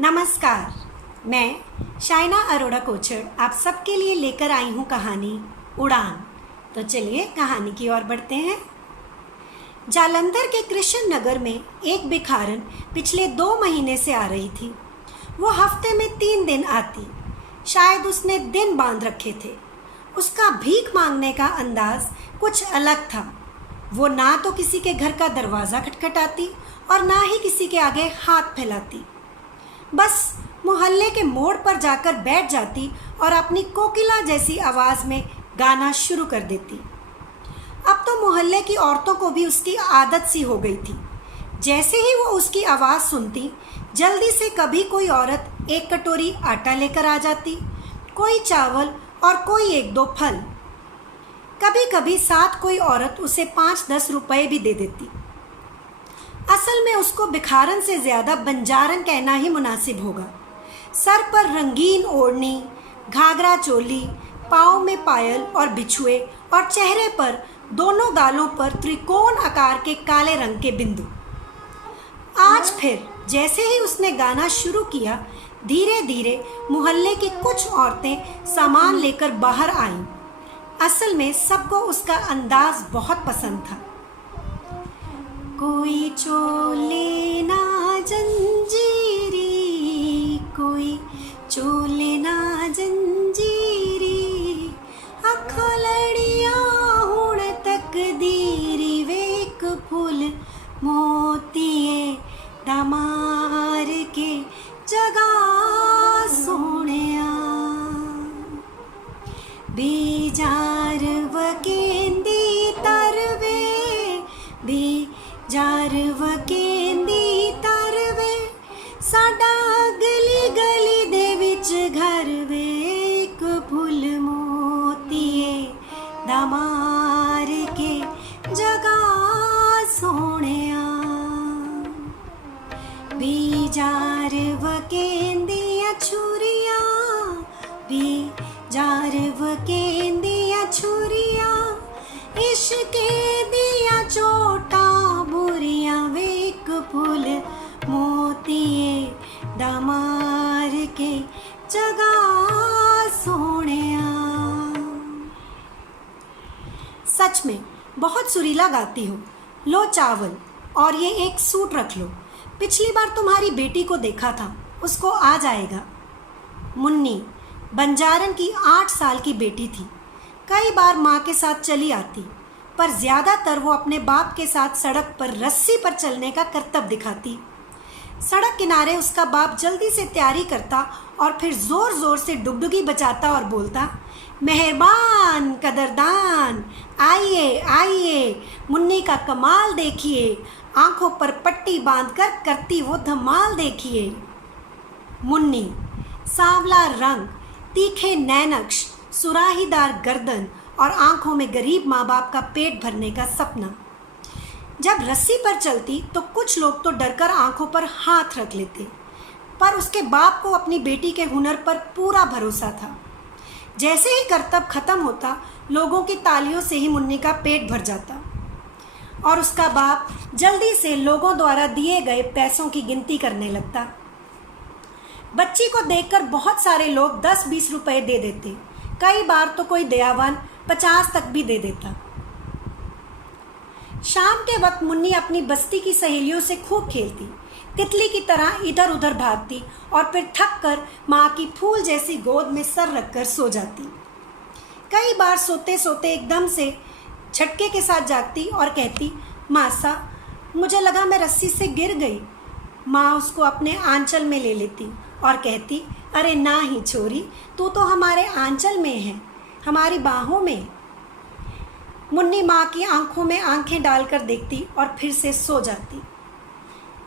नमस्कार। मैं शाइना अरोड़ा कोचर आप सबके लिए लेकर आई हूँ कहानी उड़ान। तो चलिए कहानी की ओर बढ़ते हैं। जालंधर के कृष्ण नगर में एक भिखारन पिछले 2 महीने से आ रही थी। वो हफ्ते में 3 दिन आती। शायद उसने दिन बांध रखे थे। उसका भीख मांगने का अंदाज कुछ अलग था। वो ना तो किसी के घर का दरवाज़ा खटखटाती और ना ही किसी के आगे हाथ फैलाती। बस मोहल्ले के मोड़ पर जाकर बैठ जाती और अपनी कोकिला जैसी आवाज़ में गाना शुरू कर देती। अब तो मोहल्ले की औरतों को भी उसकी आदत सी हो गई थी। जैसे ही वो उसकी आवाज़ सुनती, जल्दी से कभी कोई औरत 1 कटोरी आटा लेकर आ जाती, कोई चावल और कोई 1-2 फल। कभी कभी साथ कोई औरत उसे 5-10 रुपए भी दे देती। असल में उसको भिखारन से ज़्यादा बंजारन कहना ही मुनासिब होगा। सर पर रंगीन ओढ़नी, घाघरा चोली, पाँव में पायल और बिछुए और चेहरे पर दोनों गालों पर त्रिकोण आकार के काले रंग के बिंदु। आज फिर जैसे ही उसने गाना शुरू किया, धीरे धीरे मोहल्ले की कुछ औरतें सामान लेकर बाहर आईं। असल में सबको उसका अंदाज बहुत पसंद था। कोई चोले ना जंजीरी, कोई चोले ना जंजीरी, अखा लड़िया हुण तकदीरी, वेक फुल मोतिए दमार के जगा सोनिया, बीजार वकेंदी तरवे, बीजार वकेंदी तरवे, साडा गली गली दे विच घर वे, एक फुल मोतिए दमार के जगा सोनिया, बीजार वकेंदियां छुरिया, बीजार वकेंदियां छुरिया, इश्के दिया चोटा बुरिया, वेक फुल मोतिए दमार के जगा सोनिया। सच में बहुत सुरीला गाती हो। लो चावल और ये एक सूट रख लो। पिछली बार तुम्हारी बेटी को देखा था, उसको आ जाएगा। मुन्नी बंजारन की 8 साल की बेटी थी। कई बार माँ के साथ चली आती, पर ज़्यादातर वो अपने बाप के साथ सड़क पर रस्सी पर चलने का करतब दिखाती। सड़क किनारे उसका बाप जल्दी से तैयारी करता और फिर ज़ोर ज़ोर से डुगडुगी बजाता और बोलता, मेहरबान कदरदान, आइए आइए, मुन्नी का कमाल देखिए, आंखों पर पट्टी बांधकर करती वो धमाल देखिए। मुन्नी सांवला रंग, तीखे नैनक्श, सुराहीदार गर्दन और आंखों में गरीब माँ बाप का पेट भरने का सपना। जब रस्सी पर चलती तो कुछ लोग तो डरकर आंखों पर हाथ रख लेते, पर उसके बाप को अपनी बेटी के हुनर पर पूरा भरोसा था। जैसे ही करतब खत्म होता, लोगों की तालियों से ही मुन्नी का पेट भर जाता और उसका बाप जल्दी से लोगों द्वारा दिए गए पैसों की गिनती करने लगता। बच्ची को देखकर बहुत सारे लोग 10-20 रुपए दे देते। कई बार तो कोई दयावान 50 तक भी दे देता। शाम के वक्त मुन्नी अपनी बस्ती की सहेलियों से खूब खेलती, तितली की तरह इधर उधर भागती और फिर थक कर माँ की फूल जैसी गोद में सर रखकर सो जाती। कई बार सोते सोते एकदम से झटके के साथ जागती और कहती, मासा, मुझे लगा मैं रस्सी से गिर गई। माँ उसको अपने आंचल में ले लेती और कहती, अरे ना ही छोरी, तू तो हमारे आंचल में है, हमारी बाहों में। मुन्नी माँ की आंखों में आंखें डालकर देखती और फिर से सो जाती।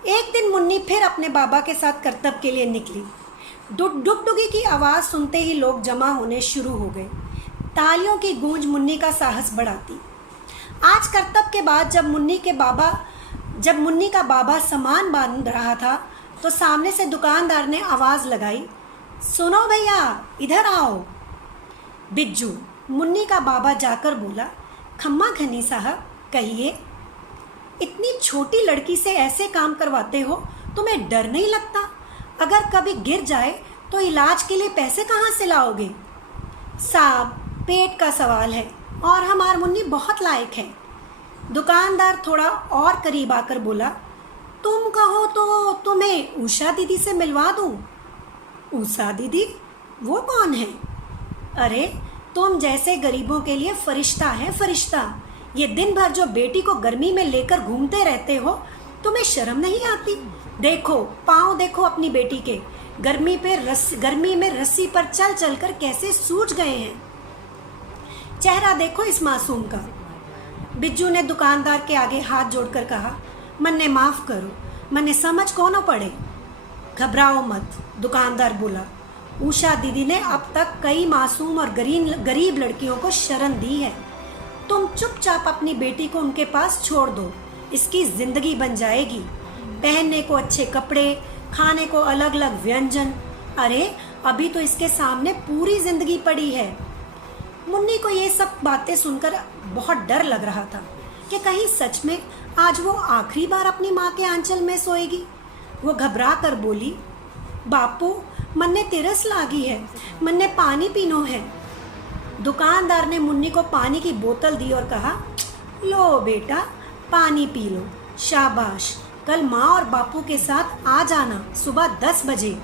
एक दिन मुन्नी फिर अपने बाबा के साथ करतब के लिए निकली। डुगडुगी की आवाज़ सुनते ही लोग जमा होने शुरू हो गए। तालियों की गूंज मुन्नी का साहस बढ़ाती। आज करतब के बाद जब मुन्नी का बाबा सामान बांध रहा था, तो सामने से दुकानदार ने आवाज़ लगाई, सुनो भैया, इधर आओ। बिज्जू, मुन्नी का बाबा जाकर बोला, खम्मा घनी साहब, कहिए। इतनी छोटी लड़की से ऐसे काम करवाते हो, तुम्हें डर नहीं लगता? अगर कभी गिर जाए तो इलाज के लिए पैसे कहाँ से लाओगे? साहब, पेट का सवाल है और हमार मुन्नी बहुत लायक है। दुकानदार थोड़ा और करीब आकर बोला, तुम कहो तो तुम्हें उषा दीदी से मिलवा दूं। उषा दीदी? वो कौन है? अरे, तुम जैसे गरीबों के लिए फरिश्ता है, फरिश्ता। ये दिन भर जो बेटी को गर्मी में लेकर घूमते रहते हो, तुम्हें शर्म नहीं आती? देखो, पाँव देखो अपनी बेटी के, गर्मी में रस्सी पर चल चल कर कैसे सूज गए हैं। चेहरा देखो इस मासूम का। बिज्जू ने दुकानदार के आगे हाथ जोड़कर कहा, मन्ने माफ करो, मन्ने समझ को न पड़े। घबराओ मत, दुकानदार बोला। उषा दीदी ने अब तक कई मासूम और गरीब लड़कियों को शरण दी है। तुम चुपचाप अपनी बेटी को उनके पास छोड़ दो, इसकी जिंदगी बन जाएगी। पहनने को अच्छे कपड़े, खाने को अलग अलग व्यंजन। अरे, अभी तो इसके सामने पूरी जिंदगी पड़ी है। मुन्नी को ये सब बातें सुनकर बहुत डर लग रहा था कि कहीं सच में आज वो आखिरी बार अपनी माँ के आंचल में सोएगी। वो घबरा कर बोली, बापू, मन्ने तिरस लागी है, मन्ने पानी पीनो है। दुकानदार ने मुन्नी को पानी की बोतल दी और कहा, लो बेटा, पानी पी लो, शाबाश। कल माँ और बापू के साथ आ जाना सुबह 10 बजे।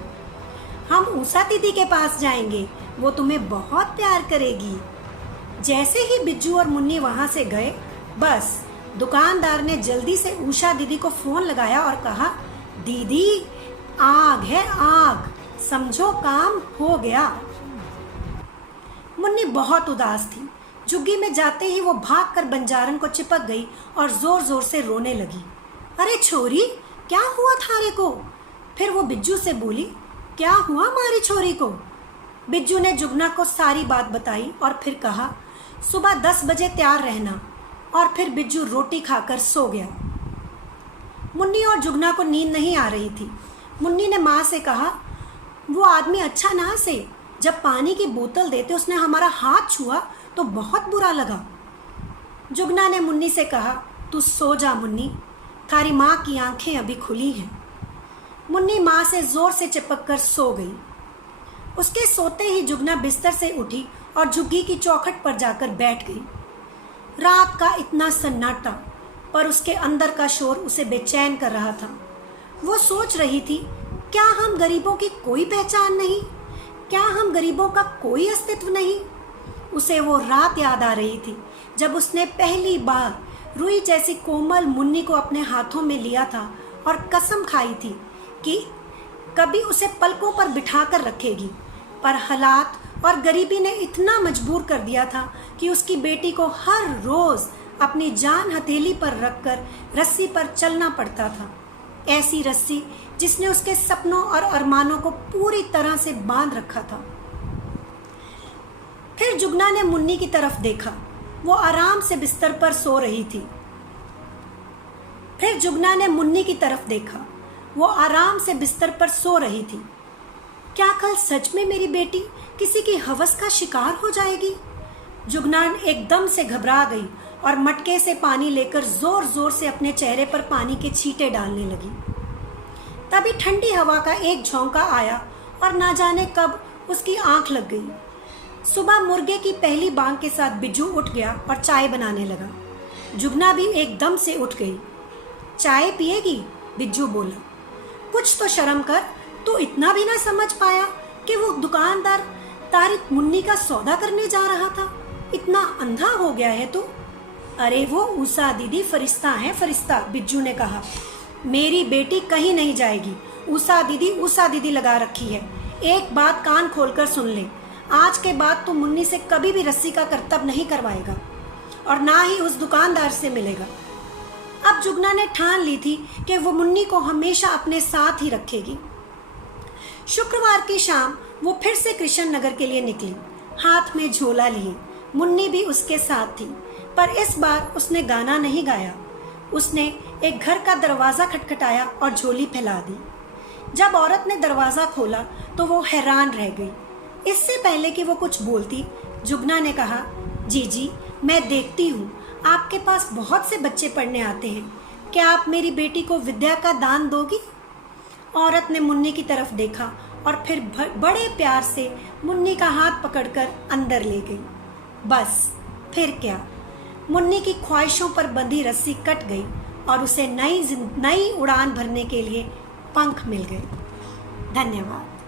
हम उषा दीदी के पास जाएंगे, वो तुम्हें बहुत प्यार करेगी। जैसे ही बिज्जू और मुन्नी वहाँ से गए, बस दुकानदार ने जल्दी से उषा दीदी को फोन लगाया और कहा, दीदी, आग है आग, समझो काम हो गया। मुन्नी बहुत उदास थी। झुग्गी में जाते ही वो भागकर बंजारन को चिपक गई और जोर जोर से रोने लगी। अरे छोरी, क्या हुआ थारे को? फिर वो बिज्जू से बोली, क्या हुआ हमारी छोरी को? बिज्जू ने जुगना को सारी बात बताई और फिर कहा, सुबह 10 बजे तैयार रहना। और फिर बिज्जू रोटी खाकर सो गया। मुन्नी और जुगना को नींद नहीं आ रही थी। मुन्नी ने माँ से कहा, वो आदमी अच्छा ना से, जब पानी की बोतल देते उसने हमारा हाथ छुआ तो बहुत बुरा लगा। जुगना ने मुन्नी से कहा, तू सो जा मुन्नी, थारी माँ की आंखें अभी खुली हैं। मुन्नी माँ से जोर से चिपक कर सो गई। उसके सोते ही जुगना बिस्तर से उठी और झुग्गी की चौखट पर जाकर बैठ गई। रात का इतना सन्नाटा, पर उसके अंदर का शोर उसे बेचैन कर रहा था। वो सोच रही थी, क्या हम गरीबों की कोई पहचान नहीं? क्या हम गरीबों का कोई अस्तित्व नहीं? उसे वो रात याद आ रही थी जब उसने पहली बार रुई जैसी कोमल मुन्नी को अपने हाथों में लिया था और कसम खाई थी कि कभी उसे पलकों पर बिठाकर रखेगी। पर हालात और गरीबी ने इतना मजबूर कर दिया था कि उसकी बेटी को हर रोज अपनी जान हथेली पर रखकर रस्सी पर चलना पड़ता था। ऐसी रस्सी जिसने उसके सपनों और अरमानों को पूरी तरह से बांध रखा था। फिर जुगना ने मुन्नी की तरफ देखा। वो आराम से बिस्तर पर सो रही थी। फिर जुगना ने मुन्नी की तरफ देखा। वो आराम से बिस्तर पर सो रही थी। क्या कल सच में मेरी बेटी किसी की हवस का शिकार हो जाएगी? जुगना एकदम से घबरा गई और मटके से पानी लेकर जोर जोर से अपने चेहरे पर पानी के छींटे डालने लगी। तभी ठंडी हवा का एक झोंका आया और ना जाने कब उसकी आंख लग गई। सुबह मुर्गे की पहली बांग के साथ बिज्जू उठ गया और चाय बनाने लगा। जुगना भी एकदम से उठ गई। चाय पिएगी? बिज्जू बोला। कुछ तो शर्म कर, तू इतना भी ना समझ पाया कि वो दुकानदार तारिक मुन्नी का सौदा करने जा रहा था? इतना अंधा हो गया है तू? अरे वो उषा दीदी फरिश्ता है, फरिश्ता, बिज्जू ने कहा। मेरी बेटी कहीं नहीं जाएगी। उषा दीदी लगा रखी है। एक बात कान खोलकर सुन ले, आज के बाद तू मुन्नी से कभी भी रस्सी का करतब नहीं करवाएगा और ना ही उस दुकानदार से मिलेगा। अब जुगना ने ठान ली थी कि वो मुन्नी को हमेशा अपने साथ ही रखेगी। शुक्रवार की शाम वो फिर से कृष्ण नगर के लिए निकली, हाथ में झोला लिए। मुन्नी भी उसके साथ थी, पर इस बार उसने गाना नहीं गाया। उसने एक घर का दरवाज़ा खटखटाया और झोली फैला दी। जब औरत ने दरवाज़ा खोला तो वो हैरान रह गई। इससे पहले कि वो कुछ बोलती, जुगना ने कहा, जी मैं देखती हूँ आपके पास बहुत से बच्चे पढ़ने आते हैं। क्या आप मेरी बेटी को विद्या का दान दोगी? औरत ने मुन्नी की तरफ देखा और फिर बड़े प्यार से मुन्नी का हाथ पकड़कर अंदर ले गई। बस फिर क्या, मुन्नी की ख्वाहिशों पर बंधी रस्सी कट गई और उसे नई उड़ान भरने के लिए पंख मिल गए। धन्यवाद।